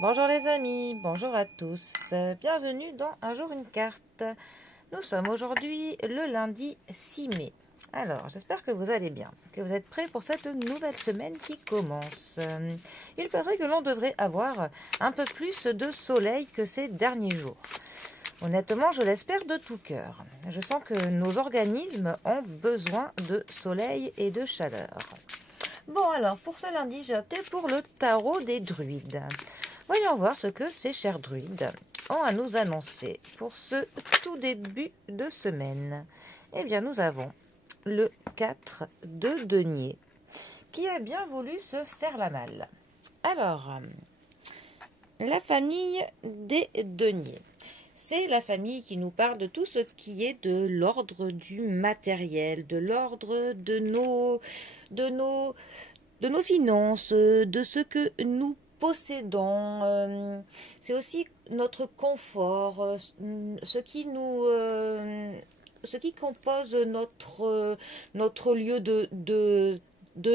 Bonjour les amis, bonjour à tous, bienvenue dans Un jour une carte. Nous sommes aujourd'hui le lundi 6 mai. Alors, j'espère que vous allez bien, que vous êtes prêts pour cette nouvelle semaine qui commence. Il paraît que l'on devrait avoir un peu plus de soleil que ces derniers jours. Honnêtement, je l'espère de tout cœur. Je sens que nos organismes ont besoin de soleil et de chaleur. Bon alors, pour ce lundi, j'ai opté pour le tarot des druides. Voyons voir ce que ces chers druides ont à nous annoncer pour ce tout début de semaine. Eh bien, nous avons le 4 de denier qui a bien voulu se faire la malle. Alors, la famille des deniers. C'est la famille qui nous parle de tout ce qui est de l'ordre du matériel, de l'ordre de nos finances, de ce que nous possédons. C'est aussi notre confort, ce qui compose notre lieu de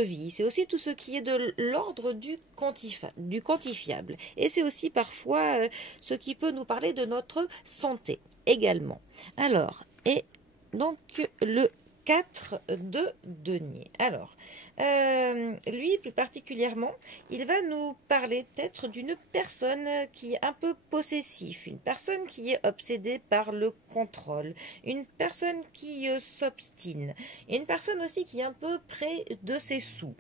vie. C'est aussi tout ce qui est de l'ordre du quantifiable. Et c'est aussi parfois ce qui peut nous parler de notre santé également. Alors, et donc le 4 de denier. Alors, lui, plus particulièrement, il va nous parler peut-être d'une personne qui est un peu possessive, une personne qui est obsédée par le contrôle, une personne qui s'obstine, et une personne aussi qui est un peu près de ses sous.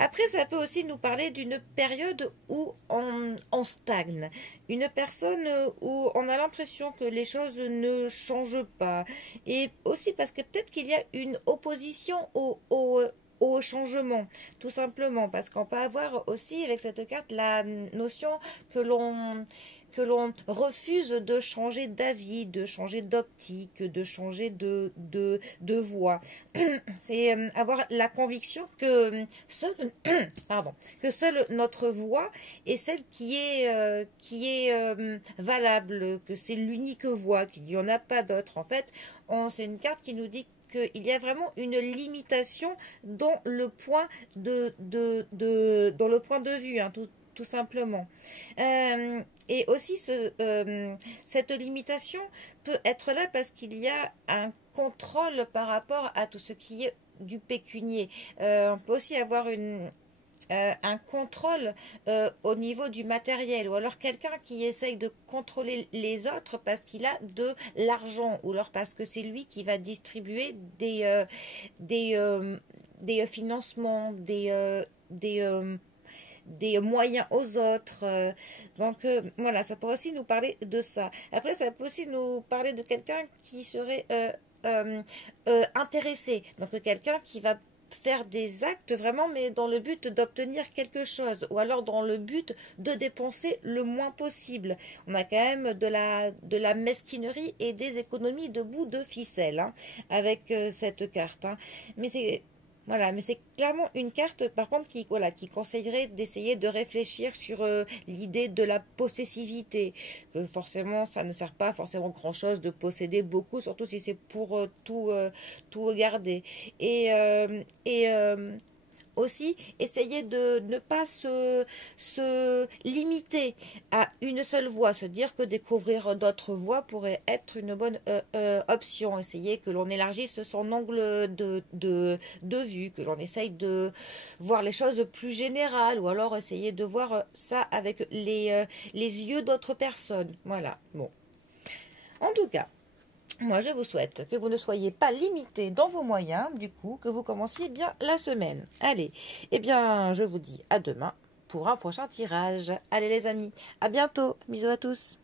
Après, ça peut aussi nous parler d'une période où on stagne, une personne où on a l'impression que les choses ne changent pas, et aussi parce que peut-être qu'il y a une opposition au changement, tout simplement, parce qu'on peut avoir aussi avec cette carte la notion que l'on refuse de changer d'avis, de changer d'optique, de changer de voie. C'est avoir la conviction que seule notre voie est celle qui est valable, que c'est l'unique voie, qu'il n'y en a pas d'autre. En fait, c'est une carte qui nous dit qu'il y a vraiment une limitation dans le point dans le point de vue, hein, tout simplement. Et aussi, cette limitation peut être là parce qu'il y a un contrôle par rapport à tout ce qui est du pécunier. On peut aussi avoir un contrôle au niveau du matériel, ou alors quelqu'un qui essaye de contrôler les autres parce qu'il a de l'argent, ou alors parce que c'est lui qui va distribuer des financements, des moyens aux autres. Donc voilà, ça peut aussi nous parler de ça. Après, ça peut aussi nous parler de quelqu'un qui serait intéressé, donc quelqu'un qui va faire des actes vraiment, mais dans le but d'obtenir quelque chose, ou alors dans le but de dépenser le moins possible. On a quand même de la mesquinerie et des économies de bout de ficelle, hein, avec cette carte, hein. Mais c'est clairement une carte, par contre, qui conseillerait d'essayer de réfléchir sur l'idée de la possessivité. Forcément, ça ne sert pas forcément grand-chose de posséder beaucoup, surtout si c'est pour tout garder. Et aussi, essayer de ne pas se limiter à une seule voie, se dire que découvrir d'autres voies pourrait être une bonne option. Essayer que l'on élargisse son angle de vue, que l'on essaye de voir les choses plus générales, ou alors essayer de voir ça avec les yeux d'autres personnes. Voilà, bon. En tout cas, moi, je vous souhaite que vous ne soyez pas limité dans vos moyens, du coup, que vous commenciez bien la semaine. Allez, eh bien, je vous dis à demain pour un prochain tirage. Allez les amis, à bientôt, bisous à tous.